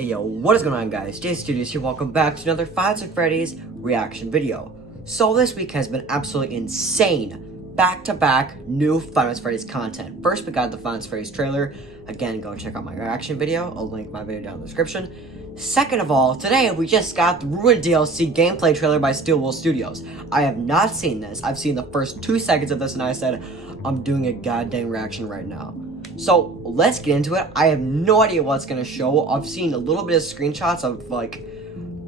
Hey yo, what is going on guys? Jay Studios here, welcome back to another Five Nights at Freddy's reaction video. So this week has been absolutely insane. Back-to-back new Five Nights at Freddy's content. First we got the Five Nights at Freddy's trailer. Again, go and check out my reaction video. I'll link my video down in the description. Second of all, today we just got the Ruined DLC gameplay trailer by Steelwool Studios. I have not seen this. I've seen the first 2 seconds of this and I said, I'm doing a goddamn reaction right now. So let's get into it. I have no idea what's gonna show. I've seen a little bit of screenshots of like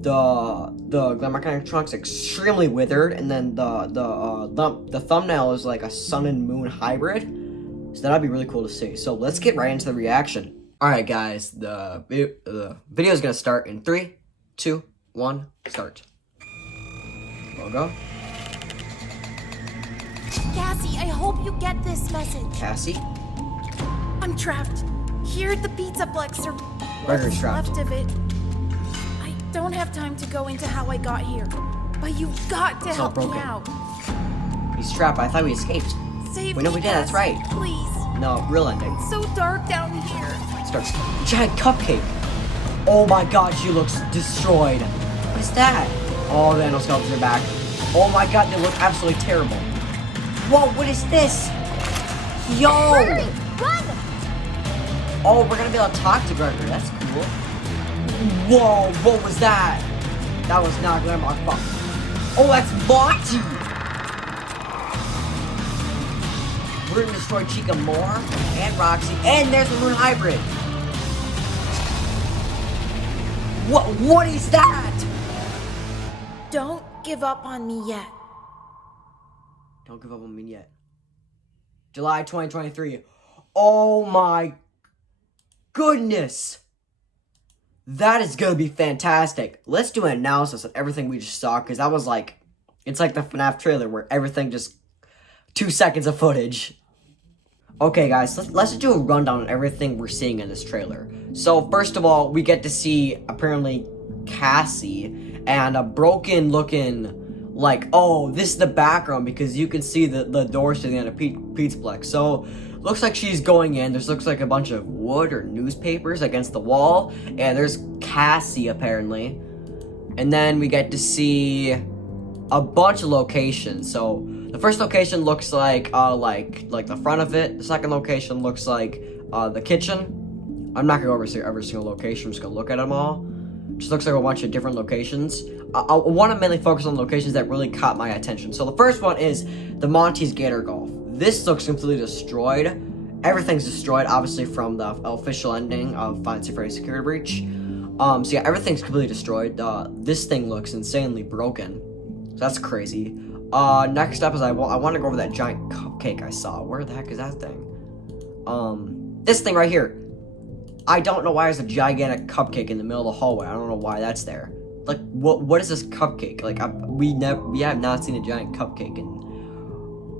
the Glamour animatronics extremely withered, and then the thumbnail is like a sun and moon hybrid. So that'd be really cool to see. So let's get right into the reaction. All right, guys. The video is gonna start in 3, 2, 1, start. Logo. Cassie, I hope you get this message. Cassie. I'm trapped here at the Pizzaplex, or Gregory's what's trapped. left of it. I don't have time to go into how I got here, but you've got to help me out. He's trapped. I thought we escaped. Save Wait, no, me, we did. That's right. Please. No, real ending. It's so dark down here. Starts. Giant cupcake. Oh my god, she looks destroyed. What is that? Oh, the endoskeletons are back. Oh my god, they look absolutely terrible. Whoa, what is this? Yo! Gregory, run! Oh, we're gonna be able to talk to Gregory. That's cool. Whoa, what was that? That was not Glamour. Fuck. Oh, that's Monty! We're gonna destroy Chica more, and Roxy, and there's the Moon Hybrid. What is that? Don't give up on me yet. Don't give up on me yet. July 2023. Oh my goodness. That is gonna be fantastic. Let's do an analysis of everything we just saw, because that was like, it's like the FNAF trailer where everything just 2 seconds of footage. Okay guys, let's just do a rundown on everything we're seeing in this trailer. So first of all, we get to see apparently Cassie and a broken looking, like, oh, this is the background because you can see the doors to the end of Pizzaplex. So looks like she's going in. This looks like a bunch of wood or newspapers against the wall, and there's Cassie apparently. And then we get to see a bunch of locations. So the first location looks like the front of it. The second location looks like the kitchen. I'm not gonna go over every single location. I'm just gonna look at them all. Just looks like a bunch of different locations. I want to mainly focus on locations that really caught my attention. So the first one is the Monty's Gator Golf. This looks completely destroyed. Everything's destroyed, obviously, from the official ending of Five Nights at Freddy's Security Breach. So yeah, everything's completely destroyed. This thing looks insanely broken. So that's crazy. Next up is I want to go over that giant cupcake I saw. Where the heck is that thing? This thing right here. I don't know why there's a gigantic cupcake in the middle of the hallway. I don't know why that's there. Like, what is this cupcake? Like, we have not seen a giant cupcake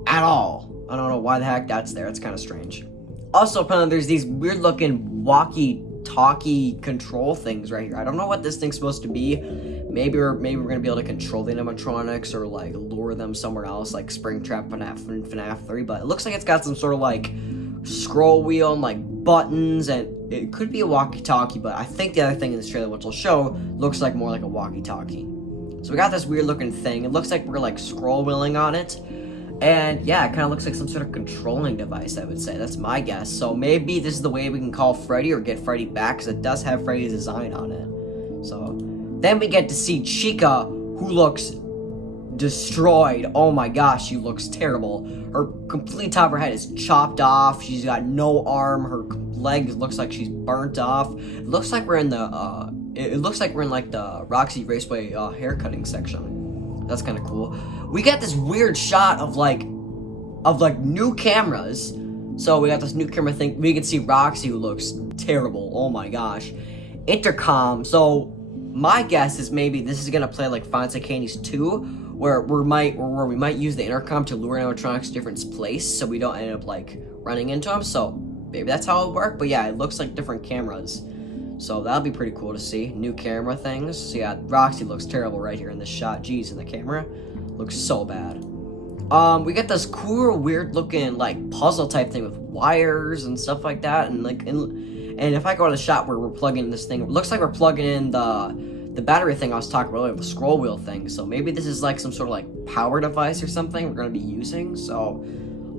at all. I don't know why the heck that's there. It's kind of strange. Also, apparently, there's these weird looking walkie-talkie control things right here. I don't know what this thing's supposed to be. Maybe we're gonna be able to control the animatronics or like lure them somewhere else, like Springtrap and FNAF 3. But it looks like it's got some sort of like scroll wheel and like buttons, and it could be a walkie-talkie. But I think the other thing in this trailer, which will show, looks like more like a walkie-talkie. So we got this weird looking thing. It looks like we're like scroll wheeling on it. And yeah, it kind of looks like some sort of controlling device, I would say. That's my guess. So maybe this is the way we can call Freddy or get Freddy back, because it does have Freddy's design on it. So then we get to see Chica, who looks destroyed. Oh my gosh, she looks terrible. Her complete top of her head is chopped off. She's got no arm. Her leg looks like she's burnt off. It looks like we're in the it looks like we're in like the Roxy Raceway haircutting section. That's kind of cool. We get this weird shot of like new cameras. So we got this new camera thing. We can see Roxy, who looks terrible. Oh my gosh. Intercom. So my guess is maybe this is gonna play like Five Nights at Freddy's 2, where we might use the intercom to lure animatronics to different place, so we don't end up like running into them. So maybe that's how it'll work. But yeah, it looks like different cameras. So that'll be pretty cool to see. New camera things. So yeah, Roxy looks terrible right here in this shot. Jeez, in the camera. Looks so bad. We get this cool, weird looking like puzzle type thing with wires and stuff like that, and like And if I go to the shop where we're plugging this thing, it looks like we're plugging in the battery thing I was talking about earlier, the scroll wheel thing. So maybe this is like some sort of like power device or something we're going to be using. So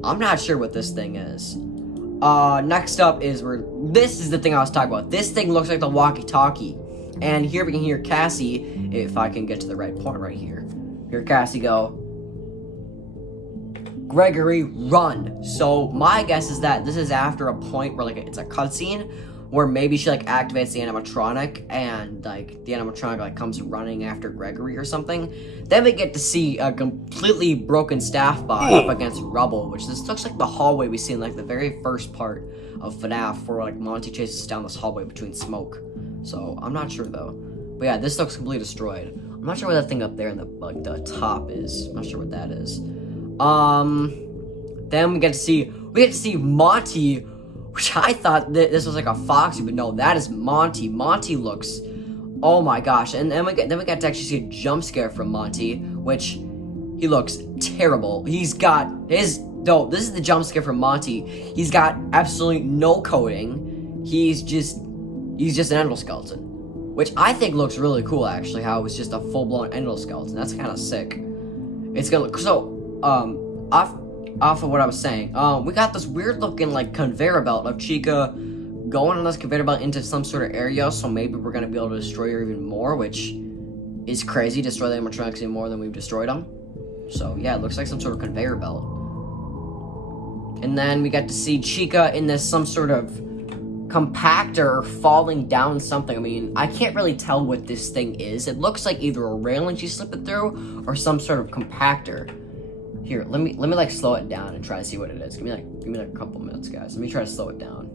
I'm not sure what this thing is. Next up is this is the thing I was talking about. This thing looks like the walkie-talkie. And here we can hear Cassie, if I can get to the right point right here. Hear Cassie go, Gregory, run. So my guess is that this is after a point where like it's a cutscene where maybe she like activates the animatronic and like the animatronic like comes running after Gregory or something. Then we get to see a completely broken staff bar up against rubble, which this looks like the hallway we see in like the very first part of FNAF, where like Monty chases us down this hallway between smoke. So I'm not sure though. But yeah, this looks completely destroyed. I'm not sure what that thing up there in the like the top is. I'm not sure what that is. Then we get to see Monty, which I thought this was like a Foxy, but no, that is Monty. Monty looks, oh my gosh. And then we get to actually see a jump scare from Monty, which he looks terrible. He's got this is the jump scare from Monty. He's got absolutely no coding. He's just an endoskeleton, which I think looks really cool actually, how it's just a full-blown endoskeleton. That's kind of sick. It's gonna look so off of what I was saying, we got this weird looking like conveyor belt of Chica going on this conveyor belt into some sort of area, so maybe we're gonna be able to destroy her even more, which is crazy. Destroy the animatronics even more than we've destroyed them. So yeah, it looks like some sort of conveyor belt. And then we got to see Chica in this some sort of compactor falling down something. I mean, I can't really tell what this thing is. It looks like either a railing she's slipping through or some sort of compactor. Here, let me like slow it down and try to see what it is. Give me like a couple minutes, guys. Let me try to slow it down.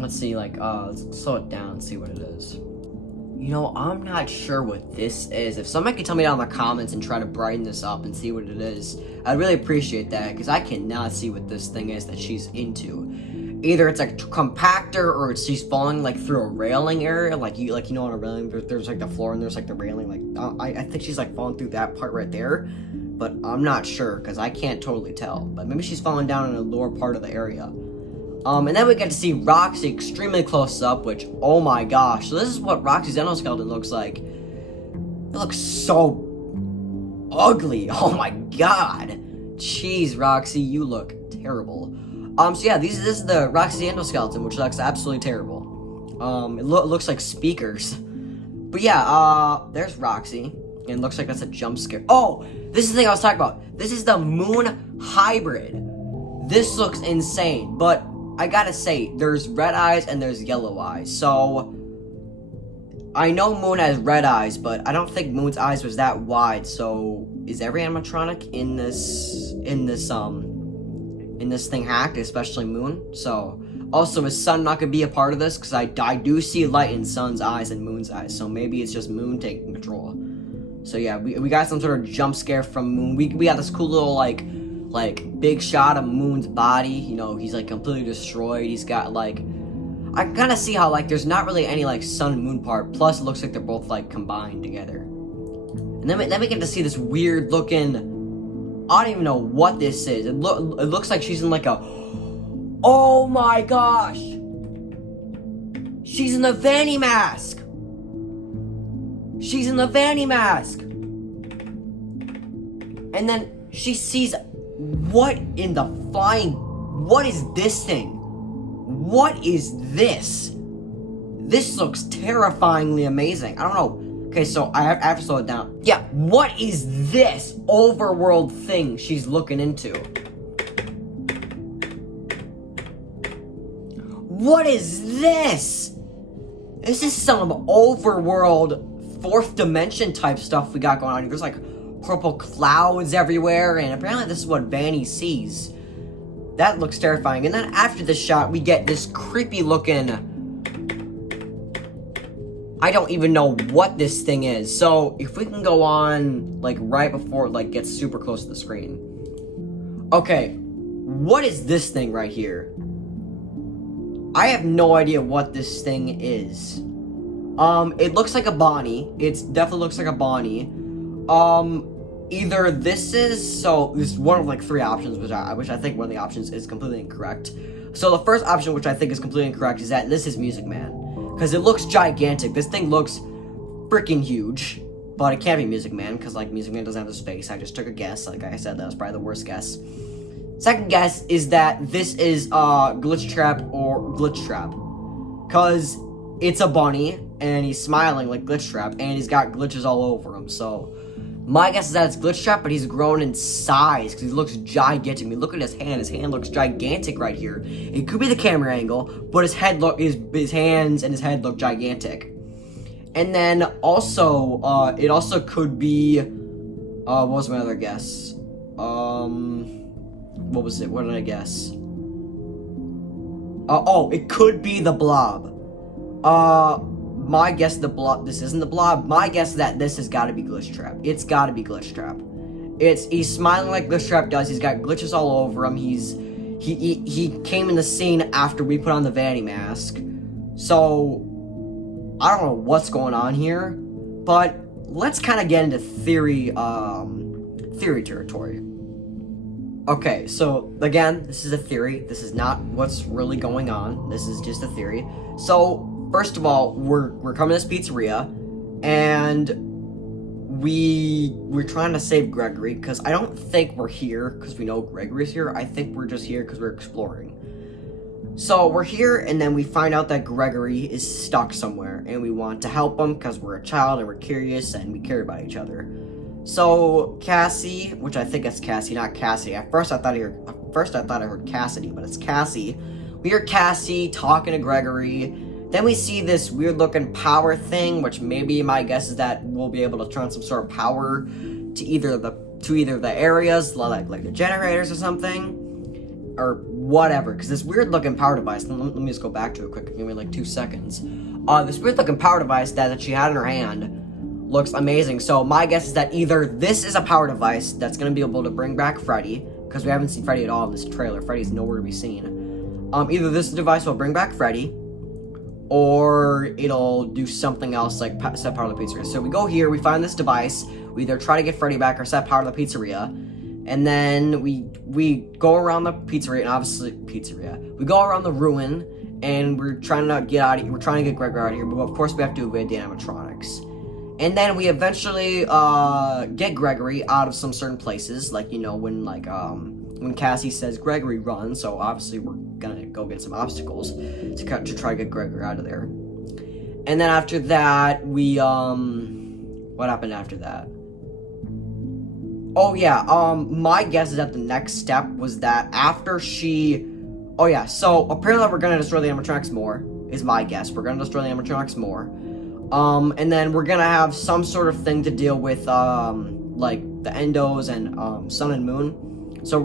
Let's see, let's slow it down and see what it is. You know, I'm not sure what this is. If somebody could tell me down in the comments and try to brighten this up and see what it is, I'd really appreciate that, because I cannot see what this thing is that she's into. Either it's like a compactor, or she's falling like through a railing area, like you know on a railing there's like the floor and there's like the railing. Like I think she's like falling through that part right there, but I'm not sure because I can't totally tell. But maybe she's falling down in a lower part of the area. And then we get to see Roxy extremely close up, which, oh my gosh. So this is what Roxy's endoskeleton looks like. It looks so ugly. Oh my god. Jeez, Roxy, you look terrible. So yeah, this is the Roxy endoskeleton, which looks absolutely terrible. It looks like speakers. But yeah, there's Roxy. And it looks like that's a jump scare. Oh, this is the thing I was talking about. This is the Moon Hybrid. This looks insane, but I gotta say, there's red eyes and there's yellow eyes. So I know Moon has red eyes, but I don't think Moon's eyes was that wide. So is every animatronic in this thing hacked, especially Moon? So also, is Sun not gonna be a part of this? Because I do see light in Sun's eyes and Moon's eyes. So maybe it's just Moon taking control. So yeah, we got some sort of jump scare from Moon. We got this cool little like big shot of Moon's body. You know, he's like completely destroyed. He's got like, I kind of see how like there's not really any like Sun and Moon part. Plus, it looks like they're both like combined together. And then we get to see this weird looking, I don't even know what this is. It looks like she's in like a, oh my gosh, she's in the Vanny mask. She's in the Vanny mask. And then she sees, what in the flying, what is this thing? What is this? This looks terrifyingly amazing. I don't know. Okay, so I have to slow it down. Yeah, what is this overworld thing she's looking into? What is this? This is some overworld fourth dimension type stuff we got going on here. There's like purple clouds everywhere, and apparently this is what Vanny sees. That looks terrifying. And then after this shot, we get this creepy looking, I don't even know what this thing is. So if we can go on like right before it like gets super close to the screen. Okay, what is this thing right here? I have no idea what this thing is. It looks like a Bonnie. It definitely looks like a Bonnie. Either this is, so this is one of like three options, which I think one of the options is completely incorrect. So the first option, which I think is completely incorrect, is that this is Music Man. Because it looks gigantic. This thing looks freaking huge. But it can't be Music Man, because, like, Music Man doesn't have the space. I just took a guess. Like I said, that was probably the worst guess. Second guess is that this is Glitch Trap or Glitch Trap. Because it's a bunny, and he's smiling like Glitch Trap, and he's got glitches all over him. So my guess is that it's Glitch Trap, but he's grown in size, because he looks gigantic. I mean, look at his hand. His hand looks gigantic right here. It could be the camera angle, but his hands and his head look gigantic. And then also, it also could be, what was my other guess? What was it? What did I guess? Oh, it could be the Blob. My guess this isn't the Blob. My guess is that this has got to be Glitch Trap. It's got to be Glitch Trap. He's smiling like Glitch Trap does. He's got glitches all over him. He came in the scene after we put on the vanity mask. So I don't know what's going on here, but let's kind of get into theory territory. Okay, so again, this is a theory. This is not what's really going on. This is just a theory. So first of all, we're coming to this pizzeria, and we're trying to save Gregory, because I don't think we're here because we know Gregory's here. I think we're just here because we're exploring. So we're here, and then we find out that Gregory is stuck somewhere, and we want to help him because we're a child and we're curious and we care about each other. So Cassie, which I think it's Cassie, not Cassidy. At first I thought I heard Cassidy, but it's Cassie. We hear Cassie talking to Gregory. Then we see this weird-looking power thing, which maybe my guess is that we'll be able to turn some sort of power to either the areas, like the generators or something. Or whatever, because this weird-looking power device, let me just go back to it quick, give me like 2 seconds. This weird-looking power device that she had in her hand looks amazing, so my guess is that either this is a power device that's going to be able to bring back Freddy, because we haven't seen Freddy at all in this trailer. Freddy's nowhere to be seen. Either this device will bring back Freddy, or it'll do something else, like set power to the pizzeria. So we go here, we find this device, we either try to get Freddy back or set power to the pizzeria. And then we go around the pizzeria, and obviously we go around the ruin, and we're trying to get out of here. We're trying to get Gregor out of here, but of course we have to evade the animatronics. And then we eventually get Gregory out of some certain places, like, you know, when Cassie says Gregory run, so obviously we're gonna go get some obstacles to try to get Gregory out of there. And then after that, what happened after that? Oh yeah, my guess is that the next step was that after so apparently we're gonna destroy the animatronics more, is my guess. We're gonna destroy the animatronics more. And then we're gonna have some sort of thing to deal with, like, the Endos and, Sun and Moon. So,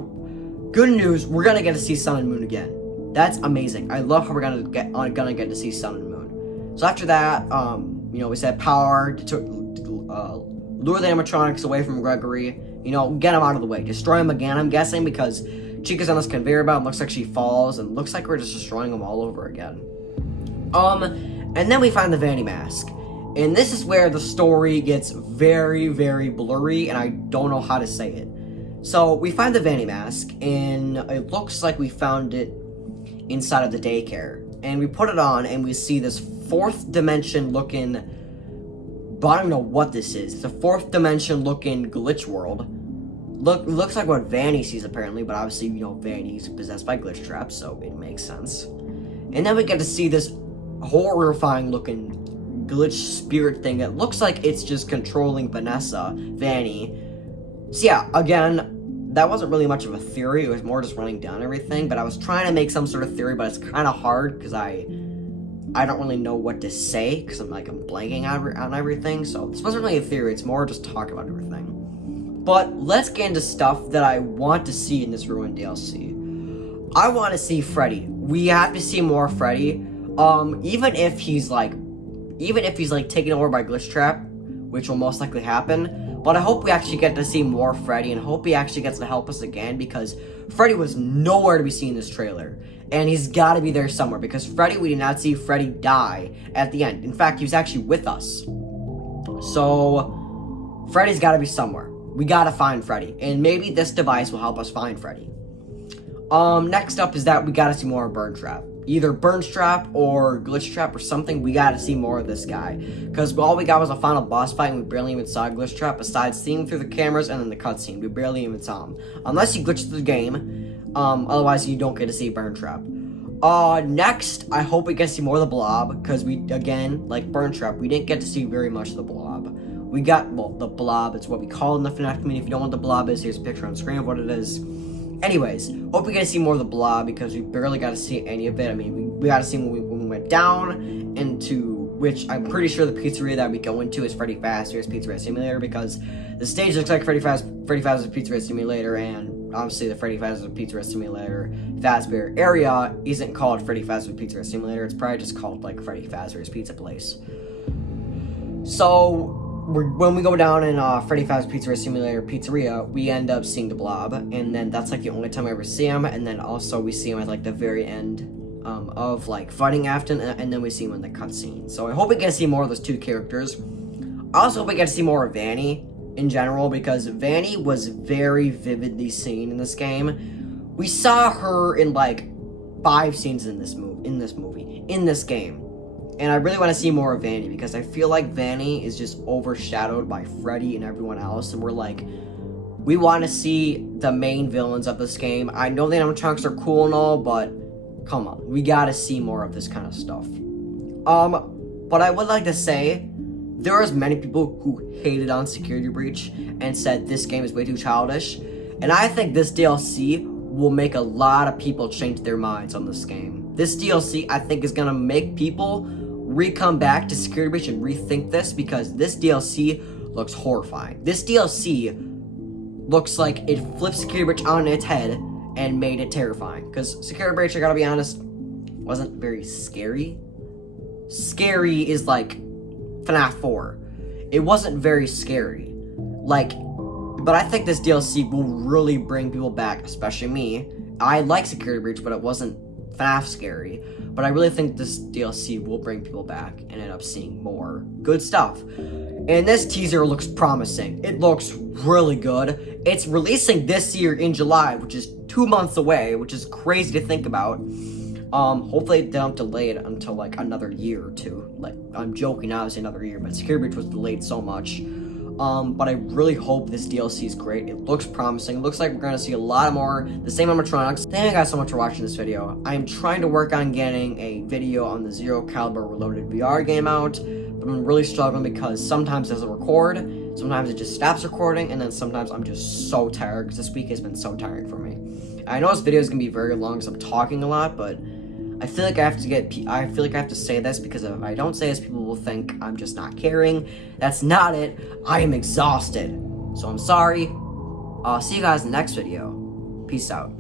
good news, we're gonna get to see Sun and Moon again. That's amazing. I love how we're gonna get to see Sun and Moon. So after that, we said power to lure the animatronics away from Gregory. Get him out of the way. Destroy him again, I'm guessing, because Chica's on this conveyor belt and looks like she falls, and looks like we're just destroying them all over again. And then we find the vanity mask. And this is where the story gets very, very blurry, and I don't know how to say it. So, we find the vanity mask, and it looks like we found it inside of the daycare. And we put it on, and we see this fourth dimension looking, but I don't know what this is. It's a fourth dimension looking glitch world. Looks like what Vanny sees apparently, but obviously, Vanny's possessed by glitch traps, so it makes sense. And then we get to see this horrifying looking glitch spirit thing that looks like it's just controlling Vanny. So yeah, again, that wasn't really much of a theory. It was more just running down everything, but I was trying to make some sort of theory, but it's kind of hard because I don't really know what to say because I'm blanking on everything. So this wasn't really a theory. It's more just talking about everything. But let's get into stuff that I want to see in this Ruined DLC. I want to see Freddy. We have to see more Freddy. Even if he's taken over by Glitch Trap, which will most likely happen. But I hope we actually get to see more Freddy, and hope he actually gets to help us again, because Freddy was nowhere to be seen in this trailer. And he's got to be there somewhere, because we did not see Freddy die at the end. In fact, he was actually with us. So, Freddy's got to be somewhere. We got to find Freddy, and maybe this device will help us find Freddy. Next up is that we gotta see more of Burn Trap. Either Burn Trap or Glitch Trap or something. We gotta see more of this guy. Because all we got was a final boss fight and we barely even saw Glitch Trap besides seeing him through the cameras and then the cutscene. We barely even saw him. Unless you glitch through the game. Otherwise you don't get to see Burn Trap. Next, I hope we get to see more of the Blob. Because we, again, like Burn Trap, we didn't get to see very much of the Blob. We got, well, the Blob, it's what we call it in the FNAF community. If you don't know what the Blob is, here's a picture on screen of what it is. Anyways, hope we get to see more of the Blob because we barely got to see any of it. I mean, we got to see when we went down into, which I'm pretty sure the pizzeria that we go into is Freddy Fazbear's Pizzeria Simulator because the stage looks like Freddy Fazbear's Pizzeria Simulator, and obviously the Freddy Fazbear's Pizzeria Simulator Fazbear area isn't called Freddy Fazbear's Pizzeria Simulator. It's probably just called like Freddy Fazbear's Pizza Place. So when we go down in Freddy Fazbear's Pizzeria Simulator Pizzeria, we end up seeing the Blob, and then that's like the only time I ever see him, and then also we see him at like the very end of like fighting Afton, and then we see him in the cutscene. So I hope we get to see more of those two characters. I also hope we get to see more of Vanny in general, because Vanny was very vividly seen in this game. We saw her in like 5 scenes in this game. And I really want to see more of Vanny because I feel like Vanny is just overshadowed by Freddy and everyone else. And we're like, we want to see the main villains of this game. I know the animatronics are cool and all, but come on. We got to see more of this kind of stuff. But I would like to say, there was many people who hated on Security Breach and said this game is way too childish. And I think this DLC will make a lot of people change their minds on this game. This DLC, I think, is going to make people come back to Security Breach and rethink this because this DLC looks horrifying. This DLC looks like it flipped Security Breach on its head and made it terrifying. Because Security Breach, I gotta be honest, wasn't very scary. Scary is like FNAF 4. It wasn't very scary. But I think this DLC will really bring people back, especially me. I like Security Breach, but it wasn't FNAF scary. But I really think this DLC will bring people back and end up seeing more good stuff. And this teaser looks promising. It looks really good. It's releasing this year in July, which is 2 months away, which is crazy to think about. Hopefully they don't delay it until like another year or two. Like, I'm joking, obviously another year, but Security Breach was delayed so much. But I really hope this DLC is great. It looks promising. It looks like we're going to see a lot more, the same animatronics. Thank you guys so much for watching this video. I am trying to work on getting a video on the Zero Caliber Reloaded VR game out, but I'm really struggling because sometimes it doesn't record, sometimes it just stops recording, and then sometimes I'm just so tired because this week has been so tiring for me. I know this video is going to be very long because I'm talking a lot, but I feel like I have to say this because if I don't say this, people will think I'm just not caring. That's not it. I am exhausted. So I'm sorry. I'll see you guys in the next video. Peace out.